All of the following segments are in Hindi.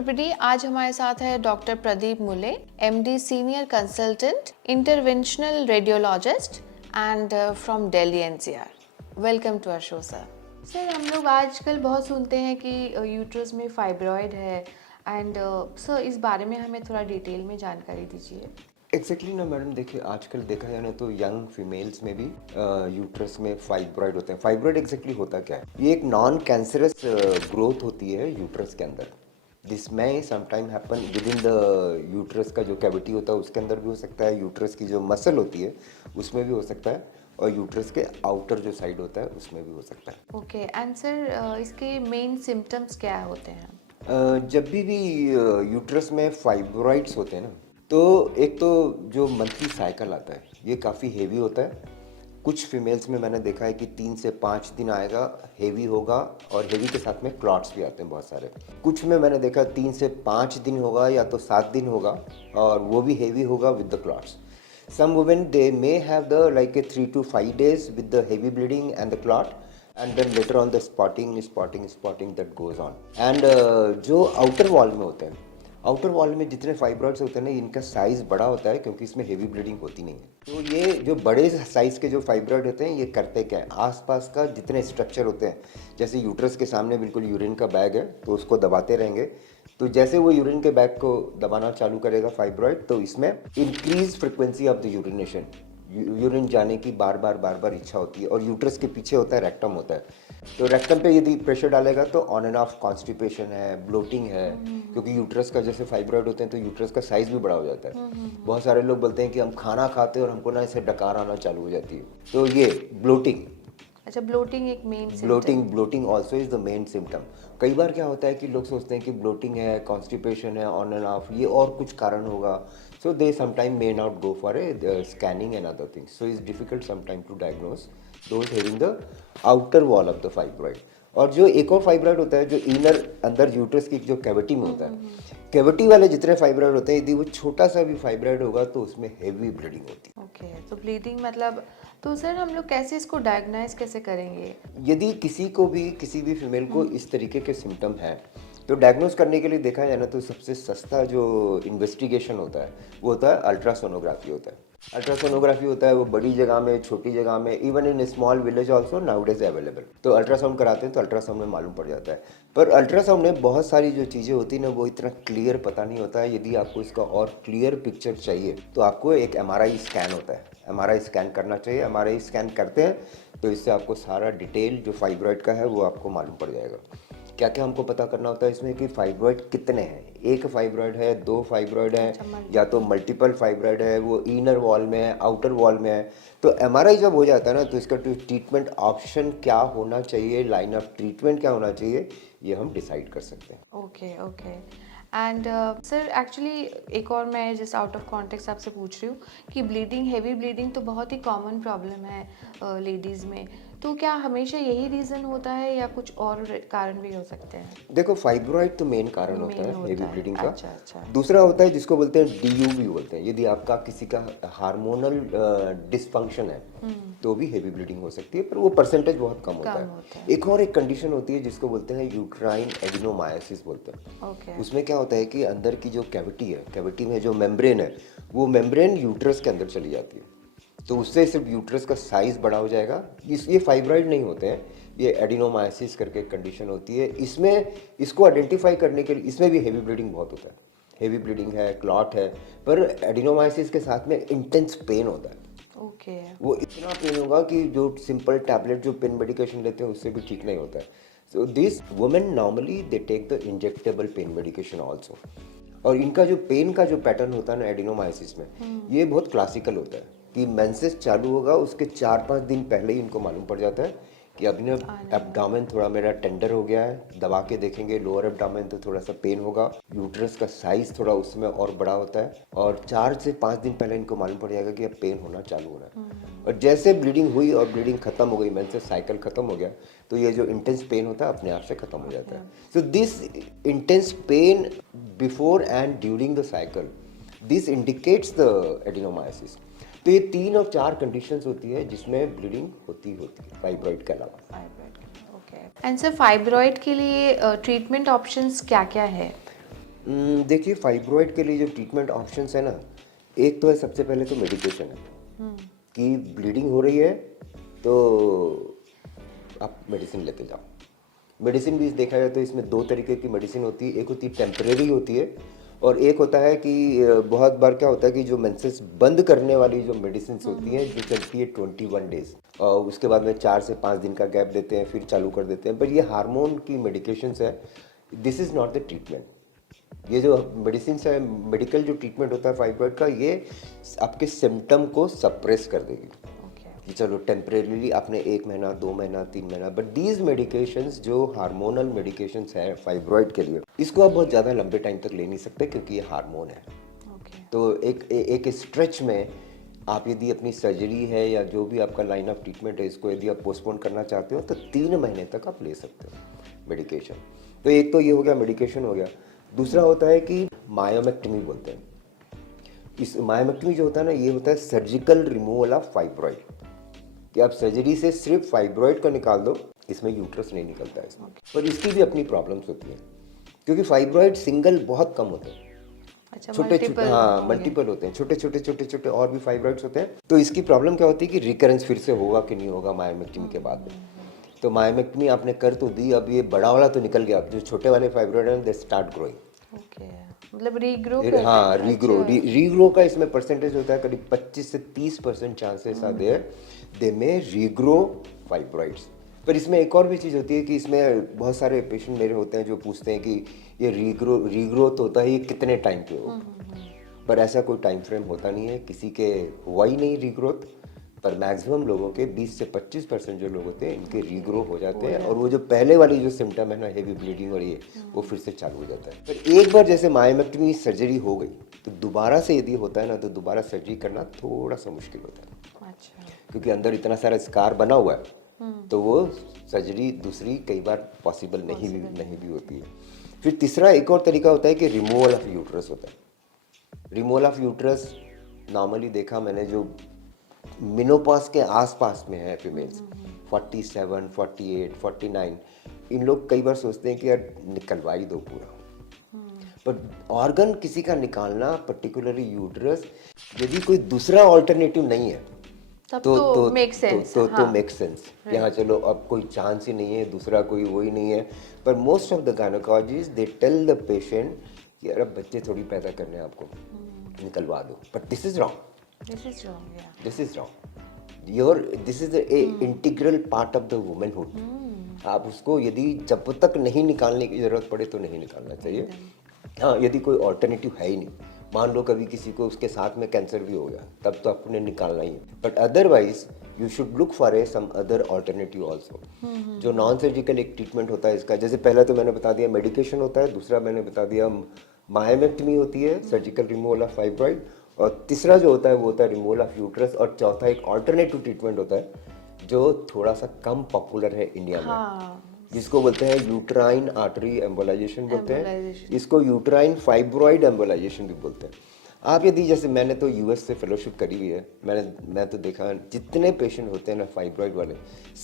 एवरीबॉडी। आज हमारे साथ है doctor Pradeep Mule, MD senior consultant, interventional radiologist and from Delhi NCR. Welcome to our show sir. Sir, हम लोग आजकल बहुत सुनते हैं कि यूट्रस में फाइब्रॉइड है एंड सर इस बारे में हमें थोड़ा डिटेल में जानकारी दीजिए। एग्जैक्टली ना मैडम, देखिए आजकल देखा जाए ना तो यंग फीमेल्स में भी यूट्रस में फाइब्रॉइड होते हैं। फाइब्रॉइड एग्जैक्टली होता क्या है? ये एक नॉन कैंसरस ग्रोथ होती है यूट्रस के अंदर। दिस में sometime happen with in the uterus का जो कैविटी होता है उसके अंदर भी हो सकता है, यूट्रस की जो मसल होती है उसमें भी हो सकता है, और यूट्रस के आउटर जो साइड होता है उसमें भी हो सकता है। ओके एंड सर इसके मेन सिम्टम्स क्या होते हैं? जब भी यूट्रस में फाइब्रॉइड्स होते हैं ना, तो एक तो जो मंथली साइकिल आता है ये काफ़ी हेवी होता है। कुछ फीमेल्स में मैंने देखा है कि 3 से 5 दिन आएगा, हेवी होगा, और हेवी के साथ में क्लॉट्स भी आते हैं बहुत सारे। कुछ में मैंने देखा 3 से 5 दिन होगा या तो 7 दिन होगा, और वो भी हेवी होगा with the clots. Some women they may have the like a 3 to 5 days with the heavy bleeding and the clot, and then later on the spotting that goes on. And जो outer wall में होते हैं, आउटर वॉल में जितने फाइब्रॉइड्स होते हैं ना, इनका साइज़ बड़ा होता है क्योंकि इसमें हेवी ब्लीडिंग होती नहीं है। तो ये जो बड़े साइज़ के जो फाइब्रॉइड होते हैं ये करते क्या है, आसपास का जितने स्ट्रक्चर होते हैं, जैसे यूट्रस के सामने बिल्कुल यूरिन का बैग है तो उसको दबाते रहेंगे। तो जैसे वो यूरिन के बैग को दबाना चालू करेगा फाइब्रॉइड, तो इसमें increase frequency of the urination, urine जाने की बार बार इच्छा होती है। और यूट्रस के पीछे होता है रेक्टम होता है, तो रेक्टम पे यदि प्रेशर डालेगा तो ऑन एंड ऑफ कॉन्स्टिपेशन है, ब्लोटिंग है। क्योंकि यूट्रस का जैसे फाइब्रॉइड होते हैं तो यूट्रस का साइज भी बड़ा हो जाता है। बहुत सारे लोग बोलते हैं कि हम खाना खाते हैं और हमको ना ऐसे डकार आना चालू हो जाती है, तो ये ब्लोटिंग। अच्छा, ब्लोटिंग एक main bloating also is the main symptom. कई बार क्या होता है कि लोग सोचते हैं कि ब्लोटिंग है, कॉन्स्टिपेशन है, ऑन एंड ऑफ, ये और कुछ कारण होगा। So they sometime may not go for a scanning and other things, so it's difficult sometime to diagnose those having the outer wall of the fibroid. और जो एक और फाइब्रॉइड होता है जो इनर अंदर यूट्रस की जो कैविटी में होता है, कैविटी वाले जितने फाइब्रॉइड होते हैं, यदि वो छोटा सा भी फाइब्रॉइड होगा तो उसमें हेवी ब्लीडिंग होती है। ओके, तो ब्लीडिंग मतलब, तो सर हम लोग कैसे इसको डायग्नाइज कैसे करेंगे? यदि किसी भी फीमेल को इस तरीके के सिम्टम हैं, तो डायग्नोस करने के लिए देखा जाए ना तो सबसे सस्ता जो इन्वेस्टिगेशन होता है वो होता है अल्ट्रासोनोग्राफी होता है। अल्ट्रासोनोग्राफी होता है वो बड़ी जगह में, छोटी जगह में, even in small village also nowadays available. तो अल्ट्रासाउंड कराते हैं तो अल्ट्रासाउंड में मालूम पड़ जाता है। पर अल्ट्रासाउंड में बहुत सारी जो चीज़ें होती हैं ना वो इतना क्लियर पता नहीं होता है। यदि आपको इसका और क्लियर पिक्चर चाहिए तो आपको एक MRI स्कैन होता है, MRI स्कैन करना चाहिए। MRI स्कैन करते हैं तो इससे आपको सारा डिटेल जो फाइब्रॉइड का है वो आपको मालूम पड़ जाएगा। क्या क्या हमको पता करना होता है इसमें कि फाइब्रॉइड कितने हैं, एक फाइब्रॉइड है, 2 फाइब्रॉइड है, या तो मल्टीपल फाइब्रॉइड है, वो इनर वॉल में है, आउटर वॉल में है। तो MRI जब हो जाता है ना तो इसका ट्रीटमेंट ऑप्शन क्या होना चाहिए, लाइन ऑफ ट्रीटमेंट क्या होना चाहिए, ये हम डिसाइड कर सकते हैं। ओके एंड सर एक्चुअली एक और मैं जैसे आउट ऑफ कॉन्टेक्स्ट आपसे पूछ रही हूँ कि ब्लीडिंग, हेवी ब्लीडिंग तो बहुत ही कॉमन प्रॉब्लम है लेडीज़ में, तो क्या हमेशा यही रीज़न होता है या कुछ और कारण भी हो सकते हैं? देखो, फाइब्रॉइड तो मेन कारण होता है हेवी ब्लीडिंग का। अच्छा। दूसरा होता है जिसको बोलते हैं DUB बोलते हैं। यदि आपका किसी का हार्मोनल डिसफंक्शन है तो भी हेवी ब्लीडिंग हो सकती है, पर वो परसेंटेज बहुत कम होता है। एक और एक कंडीशन होती है जिसको बोलते हैं यूट्राइन एडिनोमायोसिस बोलते हैं। उसमें क्या होता है कि अंदर की जो कैविटी है, कैविटी में जो मेम्ब्रेन है, वो मेम्ब्रेन यूट्रस के अंदर चली जाती है, तो उससे सिर्फ यूट्रस का साइज बड़ा हो जाएगा। ये फाइब्रॉइड नहीं होते हैं, ये एडिनोमायोसिस करके कंडीशन होती है। इसमें इसको आइडेंटिफाई करने के लिए इसमें भी हेवी ब्लीडिंग बहुत होता है, हेवी ब्लीडिंग है, क्लॉट है, पर एडिनोमायोसिस के साथ में इंटेंस पेन होता है। वो इतना पेन होगा कि जो सिंपल टैबलेट जो पेन मेडिकेशन लेते हैं उससे भी ठीक नहीं होता है। So this women normally they take the injectable pain medication also. और इनका जो पेन का जो पैटर्न होता है ना एडिनोमायोसिस में, ये बहुत क्लासिकल होता है कि मेंसेस चालू होगा उसके 4-5 दिन पहले ही इनको मालूम पड़ जाता है कि अभी ना एब्डोमेन थोड़ा मेरा टेंडर हो गया है। दबा के देखेंगे लोअर एब्डोमेन तो थोड़ा सा पेन होगा, यूट्रस का साइज थोड़ा उसमें और बड़ा होता है, और 4 से 5 दिन पहले इनको मालूम पड़ जाएगा कि अब पेन होना चालू हो रहा है। और जैसे ब्लीडिंग हुई और ब्लीडिंग खत्म हो गई, मेंसेस साइकिल खत्म हो गया, तो ये जो इंटेंस पेन होता है अपने आप से खत्म हो जाता है। So this intense pen before and during the cycle, this indicates the adenomyosis. तो ये 3 और 4 कंडीशंस होती है जिसमें ब्लीडिंग होती है फाइब्रॉइड के अलावा। ओके एंड सर फाइब्रॉइड के लिए ट्रीटमेंट ऑप्शंस क्या क्या है? देखिए फाइब्रॉइड के लिए जो ट्रीटमेंट ऑप्शंस है ना, एक तो है सबसे पहले तो मेडिकेशन है कि ब्लीडिंग हो रही है तो आप मेडिसिन लेते जाओ। मेडिसिन भी देखा जाए तो इसमें दो तरीके की मेडिसिन होती है, एक होती है टेम्परेरी होती है और एक होता है कि बहुत बार क्या होता है कि जो मेंसेस बंद करने वाली जो मेडिसिन होती हैं जो चलती है 21 डेज और उसके बाद में 4 से 5 दिन का गैप देते हैं फिर चालू कर देते हैं। पर ये हार्मोन की मेडिकेशंस है, this is not the treatment. ये जो मेडिसिन है, मेडिकल जो ट्रीटमेंट होता है फाइब्रॉइड का, ये आपके सिम्टम को सप्रेस कर देगी कि चलो टेम्परेरीली आपने 1 महीना 2 महीना 3 महीना, बट दीज मेडिकेशंस जो हार्मोनल मेडिकेशंस हैं फाइब्रॉइड के लिए, इसको आप बहुत ज़्यादा लंबे टाइम तक ले नहीं सकते क्योंकि ये हार्मोन है। तो एक स्ट्रेच में आप यदि अपनी सर्जरी है या जो भी आपका लाइन ऑफ ट्रीटमेंट है इसको यदि आप पोस्टपोन करना चाहते हो तो 3 महीने तक आप ले सकते हो मेडिकेशन। तो एक तो ये हो गया, मेडिकेशन हो गया। दूसरा होता है कि मायोमेक्टमी बोलते हैं। इस मायोमेक्टमी जो होता है ना, ये होता है सर्जिकल रिमूवल ऑफ फाइब्रॉइड, कि आप सर्जरी से सिर्फ फाइब्रॉइड को निकाल दो, इसमें यूट्रस नहीं निकलता है इसमें। पर इसकी भी अपनी प्रॉब्लम्स होती हैं क्योंकि फाइब्रॉइड सिंगल बहुत कम होते हैं। अच्छा, छोटे छोटे, हाँ मल्टीपल होते हैं, छोटे छोटे छोटे छोटे और भी फाइब्रॉइड्स होते हैं। तो इसकी प्रॉब्लम क्या होती है कि रिकरेंस फिर से होगा कि नहीं होगा मायोमेक्टमी के बाद में। तो मायोमेक्टमी आपने कर तो दी, अब ये बड़ा वाला तो निकल गया, जो छोटे वाले फाइब्रॉइड हैं दे स्टार्ट ग्रोइंग। मतलब रीग्रो, हाँ रीग्रो का इसमें परसेंटेज होता है करीब 25 से 30% चांसेस आर देयर दे में रीग्रो फाइब्रॉइड्स। पर इसमें एक और भी चीज़ होती है कि इसमें बहुत सारे पेशेंट मेरे होते हैं जो पूछते हैं कि ये रीग्रोथ होता है ये कितने टाइम पे हो, पर ऐसा कोई टाइम फ्रेम होता नहीं है, किसी के हुआ ही नहीं रीग्रोथ। पर मैक्सिमम लोगों के 20 से 25% जो लोग होते हैं इनके रीग्रो हो जाते हैं और वो जो पहले वाली जो सिम्टम है ना, हेवी ब्लीडिंग और ये वो फिर से चालू हो जाता है। पर एक बार जैसे मायोमेक्टमी सर्जरी हो गई तो दोबारा से यदि होता है ना तो दोबारा सर्जरी करना थोड़ा सा मुश्किल होता है। अच्छा। क्योंकि अंदर इतना सारा स्कार बना हुआ है तो वो सर्जरी दूसरी कई बार पॉसिबल नहीं भी होती है। फिर तीसरा एक और तरीका होता है कि रिमूवल ऑफ यूट्रस होता है। रिमूवल ऑफ यूट्रस नॉर्मली देखा मैंने जो मिनोपॉज के आसपास में है फीमेल्स 47, 48, 49, इन लोग कई बार सोचते हैं कि यार निकलवा ही दो पूरा। पर ऑर्गन किसी का निकालना, पर्टिकुलरली यूट्रस, यदि कोई दूसरा ऑल्टरनेटिव नहीं है तो मेक सेंस, तो मेक सेंस। यहाँ चलो अब कोई चांस ही नहीं है, दूसरा कोई वो ही नहीं है। पर most of the gynaecologist they tell the patient कि यार अब बच्चे थोड़ी पैदा करने हैं आपको, निकलवा दो। But this is wrong, this is wrong. This is a integral part of the womanhood. आप उसको यदि जब तक नहीं निकालने की जरूरत पड़े तो नहीं निकालना चाहिए। हाँ, यदि कोई ऑल्टरनेटिव है ही नहीं, मान लो कभी किसी को उसके साथ में कैंसर भी हो गया, तब तो आपने निकालना ही है। But otherwise you should look for a some other alternative also. जो नॉन सर्जिकल एक ट्रीटमेंट होता है इसका, जैसे पहला तो मैंने बता दिया मेडिकेशन होता है, दूसरा मैंने बता दिया मायोमेक्टमी होती है, सर्जिकल रिमूवल ऑफ फाइब्रॉइड, और तीसरा जो होता है वो होता है रिमूवल ऑफ यूट्रस, और चौथा एक ऑल्टरनेटिव ट्रीटमेंट होता है जो थोड़ा सा कम पॉपुलर है इंडिया में, जिसको बोलते हैं यूटराइन आर्टरी एम्बोलाइजेशन बोलते हैं, इसको यूटराइन फाइब्रॉइड एम्बोलाइजेशन भी बोलते हैं। आप यदि जैसे मैंने तो यूएस से फेलोशिप करी हुई है, मैं तो देखा जितने पेशेंट होते हैं ना फाइब्रॉइड वाले,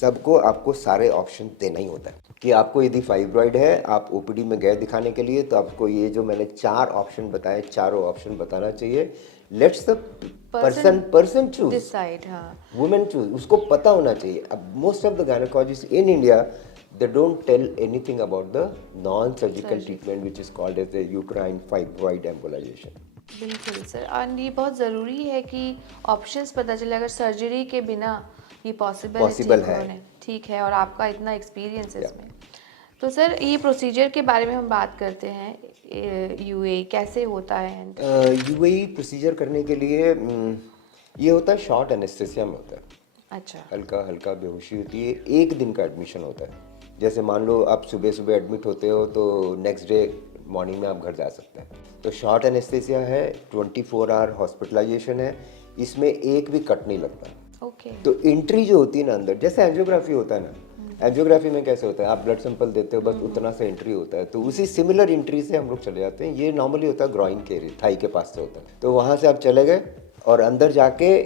सबको आपको सारे ऑप्शन देना ही होता है कि आपको यदि फाइब्रॉइड है, आप ओपीडी में गए दिखाने के लिए, तो आपको ये जो मैंने 4 ऑप्शन बताए, चारों ऑप्शन बताना चाहिए। Let's the person choose, decide, women choose, उसको पता होना चाहिए। अब most of the gynaecologist in India they don't tell anything about the non-surgical treatment which is called as the uterine fibroid embolization. बिल्कुल सर, और ये बहुत ज़रूरी है कि ऑप्शंस पता चले, अगर सर्जरी के बिना ये पॉसिबल है, ठीक है, और आपका इतना एक्सपीरियंस है इसमें। तो सर ये प्रोसीजर के बारे में हम बात करते हैं, यूए कैसे होता है? यूए प्रोसीजर करने के लिए ये होता है शॉर्ट एनेस्थेसिया में होता है। अच्छा। हल्का हल्का बेहोशी होती है, 1 दिन का एडमिशन होता है। जैसे मान लो आप सुबह सुबह एडमिट होते हो तो नेक्स्ट डे मॉर्निंग में आप घर जा सकते हैं। तो शॉर्ट एनेस्थेसिया है, 24 आवर हॉस्पिटलाइजेशन है, इसमें एक भी कट नहीं लगता। ओके। तो एंट्री जो होती है ना अंदर, जैसे एंजियोग्राफी होता है ना, एंजियोग्राफी में कैसे होता है, आप ब्लड सैंपल देते हो, बस उतना सा एंट्री होता है, तो उसी सिमिलर एंट्री से हम लोग चले जाते हैं। ये नॉर्मली होता है ग्रॉइन के एरिया, थाई के पास से होता है। तो वहाँ से आप चले गए और अंदर जाके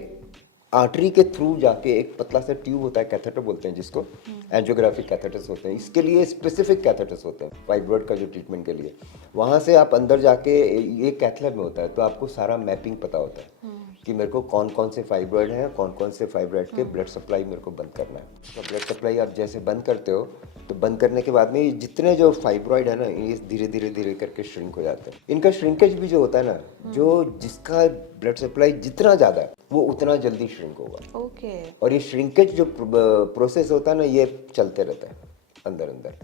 आर्टरी के थ्रू जाके एक पतला सा ट्यूब होता है, कैथेटर बोलते हैं जिसको, एंजियोग्राफिक कैथेटर्स होते हैं, इसके लिए स्पेसिफिक कैथेटर्स होते हैं फाइब्रॉइड का जो ट्रीटमेंट के लिए। वहाँ से आप अंदर जाके, ये कैथ लैब में होता है, तो आपको सारा मैपिंग पता होता है कि मेरे को कौन कौन से फाइब्रॉइड हैं, कौन कौन से फाइब्रॉइड के ब्लड सप्लाई मेरे को बंद करना है। तो ब्लड सप्लाई आप जैसे बंद करते हो, तो बंद करने के बाद में ये जितने जो फाइब्रॉइड है ना, ये धीरे धीरे धीरे करके श्रिंक हो जाते हैं। इनका श्रिंकेज भी जो होता है ना, जो जिसका ब्लड सप्लाई जितना ज़्यादा है वो उतना जल्दी श्रिंक होगा। ओके। और ये श्रिंकेज जो प्रोसेस होता है ना, ये चलते रहता है अंदर अंदर।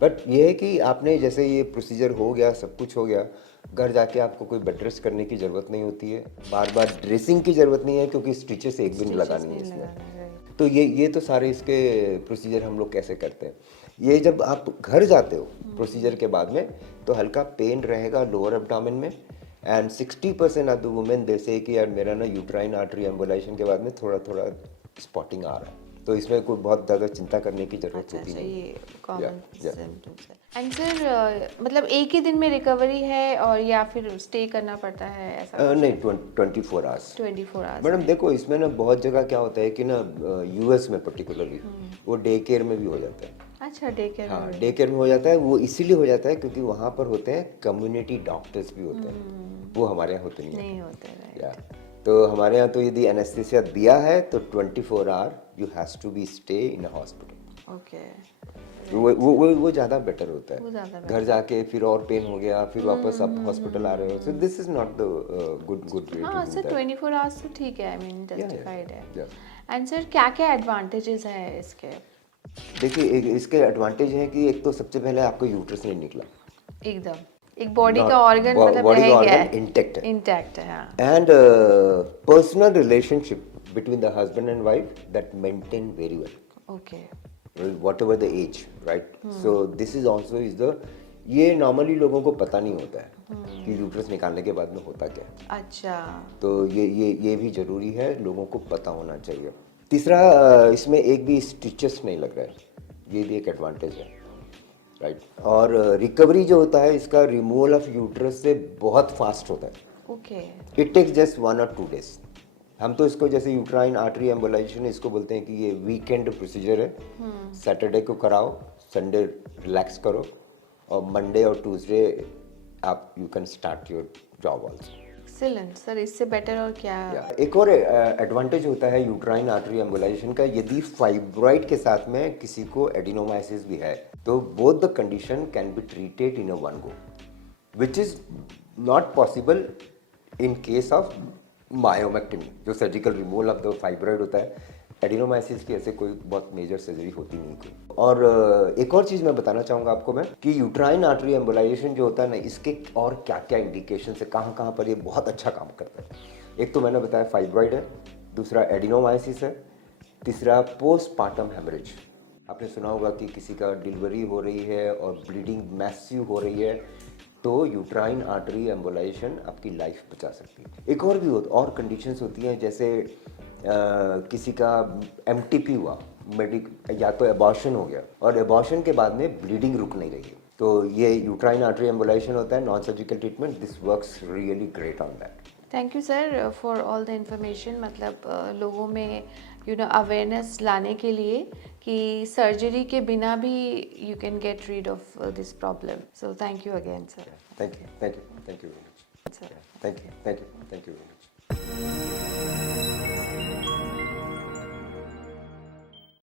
बट ये है कि आपने जैसे ये प्रोसीजर हो गया, सब कुछ हो गया, घर जाके आपको कोई बेड रेस्ट करने की ज़रूरत नहीं होती है, बार बार ड्रेसिंग की ज़रूरत नहीं है, क्योंकि स्टिचेस एक भी नहीं लगानी है इसमें। तो ये तो सारे इसके प्रोसीजर हम लोग कैसे करते हैं। ये जब आप घर जाते हो प्रोसीजर के बाद में, तो हल्का पेन रहेगा लोअर एब्डोमेन में, and 60% of the women they से कि यार मेरा ना यूट्राइन आर्टरी एम्बोलाइजेशन के बाद में थोड़ा थोड़ा स्पॉटिंग आ रहा है। तो इसमें कोई बहुत ज़्यादा चिंता करने की ज़रूरत होती नहीं। ये कॉमन सिम्पटम्स है। एंड सर मतलब एक ही दिन में रिकवरी है और या फिर स्टे करना पड़ता है ऐसा? नहीं, 24 आवर्स। 24 आवर्स। मैडम देखो, इसमें ना बहुत जगह क्या होता है कि ना, यूएस में पर्टिकुलरली वो डे केयर में भी हो जाता है। अच्छा, डे केयर में? हाँ, डे केयर में हो जाता है। वो इसीलिए हो जाता है क्योंकि वहाँ पर होते हैं कम्युनिटी डॉक्टर्स भी होते हैं, वो हमारे यहाँ होते नहीं होते। या तो हमारे यहाँ तो यदि एनेस्थीसिया दिया है तो 24 hour you has to be stay in a hospital. Okay. वो ज़्यादा बेटर होता है। घर जाके फिर और पेन हो गया, फिर वापस आप हॉस्पिटल आ रहे हो, so this is not the good way to do that. Sir 24 hours तो ठीक है, आई मीन जस्टिफाइड है। एंड सर क्या क्या एडवांटेजेस है इसके? देखिए, इसके एडवांटेज है कि एक तो सबसे पहले आपको यूट्रस नहीं निकला, एकदम एक बॉडी का ऑर्गन मतलब बॉडी का रह गया है, ऑर्गन इंटैक्ट है। हाँ। And personal relationship between the husband and wife that maintain very well, okay, whatever the age, right? So this is also is the, ये नॉर्मली लोगों को पता नहीं होता है कि यूट्रस निकालने के बाद में होता क्या है। अच्छा। तो ये भी जरूरी है, लोगों को पता होना चाहिए। तीसरा, इसमें एक भी स्टिचेस नहीं लग रहा है, ये भी एक एडवांटेज है, राइट? और रिकवरी जो होता है इसका, रिमूवल ऑफ यूट्रस से बहुत फास्ट होता है। Okay. It takes just 1 or 2 days। हम तो इसको जैसे यूट्राइन आर्टरी एम्बोलाइजेशन इसको बोलते हैं कि ये वीकेंड प्रोसीजर है। सैटरडे को कराओ, संडे रिलैक्स करो, और मंडे और ट्यूसडे आप you can start your job also. Excellent sir, इससे बेटर और क्या? एक और एडवांटेज होता है यूट्राइन आर्टरी एम्बोलाइजेशन का, यदि फाइब्रॉइड के साथ में किसी को एडिनोमाइसिस भी है, तो both the condition can be treated in a one go, which is not possible in case of myomectomy, जो surgical removal of the fibroid होता है। एडिनोमाइसिस की ऐसे कोई बहुत मेजर सर्जरी होती नहीं कोई। और एक और चीज़ मैं बताना चाहूँगा आपको मैं, कि यूट्राइन आर्टरी एम्बोलाइजेशन जो होता है ना, इसके और क्या क्या इंडिकेशन है, कहाँ कहाँ पर ये बहुत अच्छा काम करता है। एक तो मैंने बताया फाइब्रॉइड है, दूसरा एडिनोमाइसिस है, तीसरा पोस्टपार्टम हेमरेज। आपने सुना होगा कि किसी का डिलीवरी हो रही है और ब्लीडिंग मैसिव हो रही है, तो यूट्राइन आर्टरी एम्बोलाइजेशन आपकी लाइफ बचा सकती है। एक और भी और कंडीशंस होती हैं, जैसे किसी का एमटीपी हुआ, या तो एबॉर्शन हो गया, और एबॉर्शन के बाद में ब्लीडिंग रुक नहीं रही है, तो ये यूट्राइन आर्टरी एम्बोलाइजेशन होता है, non surgical treatment. This works really great on that. Thank you sir for all the information. मतलब लोगों में अवेयरनेस लाने के लिए कि सर्जरी के बिना भी you can get rid of this problem. So thank you again sir. Thank you very much. Sir, thank you very much.